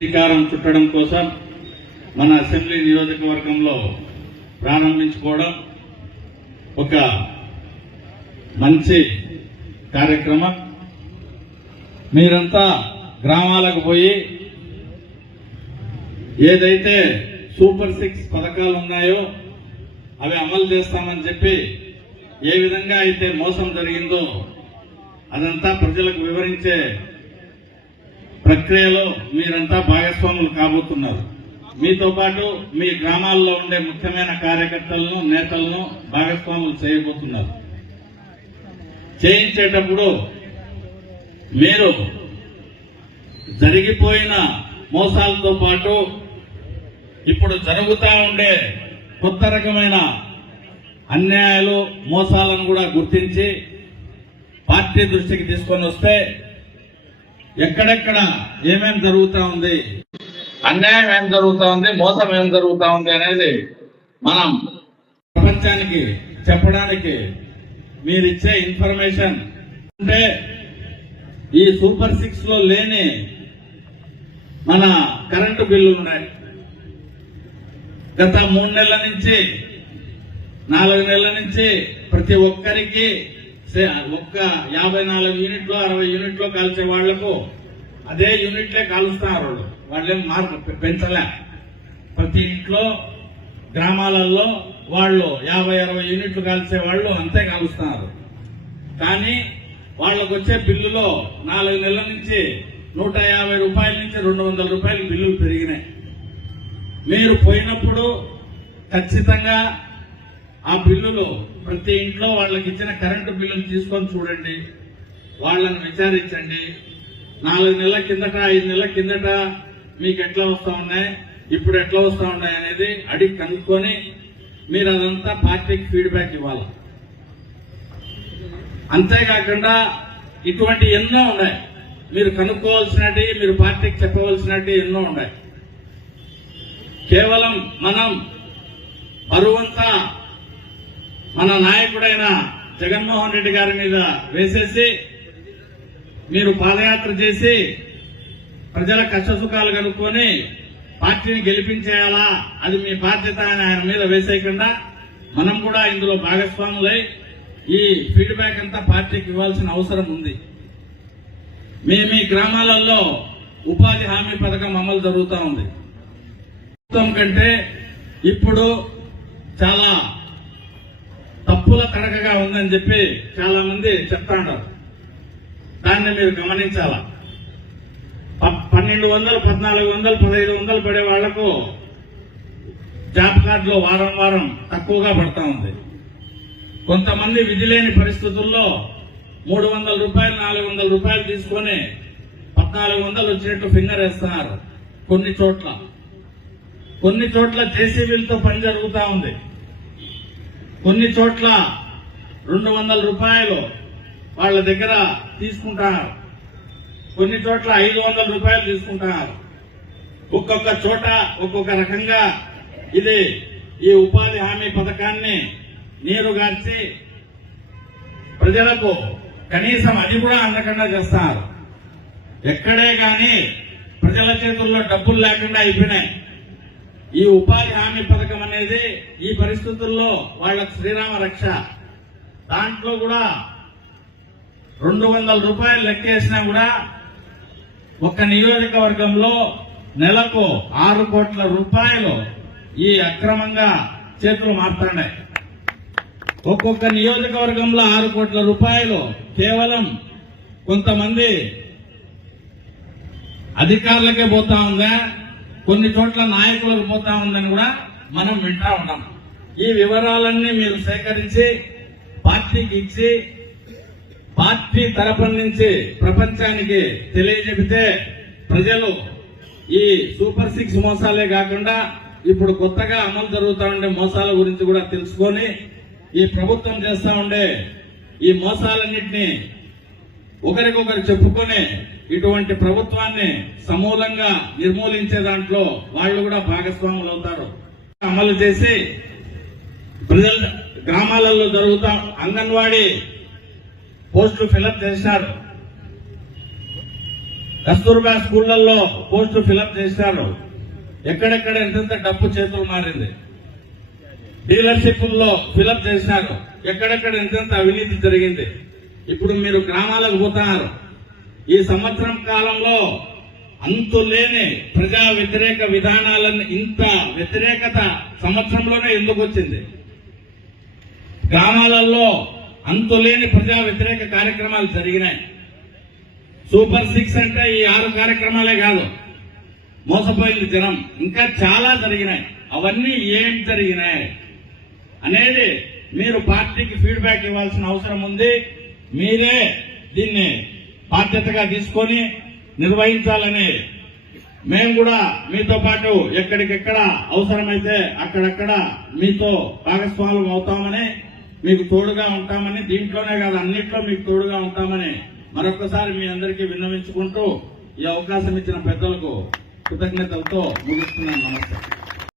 అధికారం చుట్టడం కోసం మన అసెంబ్లీ నియోజకవర్గంలో ప్రారంభించుకోవడం ఒక మంచి కార్యక్రమం. మీరంతా గ్రామాలకు పోయి ఏదైతే సూపర్ సిక్స్ పథకాలు ఉన్నాయో అవి అమలు చేస్తామని చెప్పి ఏ విధంగా అయితే మోసం జరిగిందో అదంతా ప్రజలకు వివరించే ప్రక్రియలో మీరంతా భాగస్వాములు కాబోతున్నారు. మీతో పాటు మీ గ్రామాల్లో ఉండే ముఖ్యమైన కార్యకర్తలను నేతలను భాగస్వాములు చేయబోతున్నారు. చేయించేటప్పుడు మీరు జరిగిపోయిన మోసాలతో పాటు ఇప్పుడు జరుగుతూ ఉండే కొత్త రకమైన అన్యాయాలు మోసాలను కూడా గుర్తించి పార్టీ దృష్టికి తీసుకొని వస్తే ఎక్కడెక్కడ ఏమేం జరుగుతా ఉంది? అన్యాయం ఏం జరుగుతా ఉంది? మోసం ఏం జరుగుతా ఉంది అనేది మనం ప్రపంచానికి చెప్పడానికి మీరిచ్చే ఇన్ఫర్మేషన్ అంటే ఈ సూపర్ సిక్స్లో లేని మన కరెంటు బిల్లులు ఉన్నాయి. గత మూడు నెలల నుంచి నాలుగు నెలల నుంచి ప్రతి ఒక్కరికి ఒక్క యాభై నాలుగు యూనిట్లు అరవై యూనిట్లు కాల్చే వాళ్ళకు అదే యూనిట్లే కాలుస్తున్నారు వాళ్ళు. వాళ్ళేం మార్పు పెంచలే. ప్రతి ఇంట్లో గ్రామాలలో వాళ్ళు యాభై అరవై యూనిట్లు కాల్చే వాళ్ళు అంతే కాలుస్తున్నారు. కానీ వాళ్ళకు వచ్చే బిల్లులో నాలుగు నెలల నుంచి నూట యాభై రూపాయల నుంచి రెండు వందల రూపాయలు బిల్లులు పెరిగినాయి. మీరు పోయినప్పుడు ఖచ్చితంగా ఆ బిల్లులు ప్రతి ఇంట్లో వాళ్ళకి ఇచ్చిన కరెంటు బిల్లులు తీసుకొని చూడండి. వాళ్ళని విచారించండి. నాలుగు నెలల కిందట ఐదు నెలల కిందట మీకు ఎట్లా వస్తూ ఉన్నాయి ఇప్పుడు ఎట్లా వస్తూ ఉన్నాయి అనేది అడిగి కనుక్కొని మీరు అదంతా పార్టీకి ఫీడ్బ్యాక్ ఇవ్వాలి. అంతేకాకుండా ఇటువంటి ఎన్నో ఉన్నాయి. మీరు కనుక్కోవాల్సినవి మీరు పార్టీకి చెప్పవలసినవి ఎన్నో ఉన్నాయి. కేవలం మనం బరువంతా మన నాయకుడైన జగన్మోహన్ రెడ్డి గారి మీద వేసేసి మీరు పాదయాత్ర చేసి ప్రజల కష్టసుఖాలు కనుక్కొని పార్టీని గెలిపించేయాలా అది మీ బాధ్యత అని ఆయన మీద వేసేయకుండా మనం కూడా ఇందులో భాగస్వాములై ఈ ఫీడ్బ్యాక్ అంతా పార్టీకి ఇవ్వాల్సిన అవసరం ఉంది. మీ మీ గ్రామాలలో ఉపాధి హామీ పథకం అమలు జరుగుతూ ఉంది. ప్రభుత్వం కంటే ఇప్పుడు చాలా తప్పుల తడకగా ఉందని చెప్పి చాలా మంది చెప్తాండారు. దాన్ని మీరు గమనించాల? పన్నెండు వందలు పద్నాలుగు వందలు పదహైదు వందలు పడే వాళ్ళకు జాబ్ కార్డులో వారం వారం తక్కువగా పడతా ఉంది. కొంతమంది విధి లేని పరిస్థితుల్లో మూడు వందల రూపాయలు నాలుగు వందల రూపాయలు తీసుకొని పద్నాలుగు వందలు వచ్చినట్టు ఫింగర్ వేస్తున్నారు. కొన్ని చోట్ల. కొన్ని చోట్ల జేసీబీలతో పని జరుగుతూ ఉంది. కొన్ని చోట్ల రెండు వందల రూపాయలు వాళ్ళ దగ్గర తీసుకుంటున్నారు కొన్ని చోట్ల ఐదు వందల రూపాయలు తీసుకుంటున్నారు ఒక్కొక్క చోట ఒక్కొక్క రకంగా ఇది ఈ ఉపాధి హామీ పథకాన్ని నీరుగార్చి ప్రజలకు కనీసం అది కూడా అందకుండా చేస్తున్నారు ఎక్కడే కానీ ప్రజల చేతుల్లో డబ్బులు లేకుండా అయిపోయినాయి. ఈ ఉపాధి హామీ పథకం అనేది ఈ పరిస్థితుల్లో వాళ్ళకు శ్రీరామ రక్ష. దాంట్లో కూడా రెండు వందల రూపాయలు లెక్కేసినా కూడా ఒక నియోజకవర్గంలో నెలకు ఆరు కోట్ల రూపాయలు ఈ అక్రమంగా చేతులు మారుతున్నాయి. ఒక్కొక్క నియోజకవర్గంలో ఆరు కోట్ల రూపాయలు కేవలం కొంతమంది అధికారులకే పోతా ఉందా? కొన్ని చోట్ల నాయకులకు పోతా ఉందని కూడా మనం వింటా ఉన్నాం. ఈ వివరాలన్నీ మీరు సేకరించి పార్టీకి ఇచ్చి పార్టీ తరపున నుంచి ప్రపంచానికి తెలియజెపితే ప్రజలు ఈ సూపర్ సిక్స్ మోసాలే కాకుండా ఇప్పుడు కొత్తగా అమలు జరుగుతూ ఉండే మోసాల గురించి కూడా తెలుసుకొని ఈ ప్రభుత్వం చేస్తూ ఉండే ఈ మోసాలన్నింటినీ ఒకరికొకరు చెప్పుకొని ఇటువంటి ప్రభుత్వాన్ని సమూలంగా నిర్మూలించే దాంట్లో వాళ్ళు కూడా భాగస్వాములు అవుతారు. అమలు చేసి ప్రజల గ్రామాలలో జరుగుతా అంగన్వాడీ పోస్టులు ఫిలప్ చేశారు. కస్తూర్బా స్కూళ్ళలో పోస్టులు ఫిలప్ చేశారు. ఎక్కడెక్కడ ఎంతెంత డబ్బు చేతులు మారింది. డీలర్షిప్ల్లో ఫిలప్ చేశారు. ఎక్కడెక్కడ ఎంతెంత అవినీతి జరిగింది. ఇప్పుడు మీరు గ్రామాలకు పోతున్నారు. ఈ సంవత్సరం కాలంలో అంతులేని ప్రజా వ్యతిరేక విధానాలను ఇంత వ్యతిరేకత సంవత్సరంలోనే ఎందుకు వచ్చింది? గ్రామాలలో అంతులేని ప్రజా వ్యతిరేక కార్యక్రమాలు జరిగినాయి. సూపర్ సిక్స్ అంటే ఈ ఆరు కార్యక్రమాలే కాదు మోసపోయింది జనం ఇంకా చాలా జరిగినాయి. అవన్నీ ఏం జరిగినాయి అనేది మీరు పార్టీకి ఫీడ్బ్యాక్ ఇవ్వాల్సిన అవసరం ఉంది. మీరే దీన్ని బాధ్యతగా తీసుకొని నిర్వహించాలని మేము కూడా మీతో పాటు ఎక్కడికెక్కడ అవసరమైతే అక్కడక్కడ మీతో భాగస్వాములు అవుతామని మీకు తోడుగా ఉంటామని దీంట్లోనే కాదు అన్నిట్లో మీకు తోడుగా ఉంటామని మరొకసారి మీ అందరికీ విన్నవించుకుంటూ ఈ అవకాశం ఇచ్చిన పెద్దలకు కృతజ్ఞతలతో ముగిస్తున్నాను. నమస్కారం.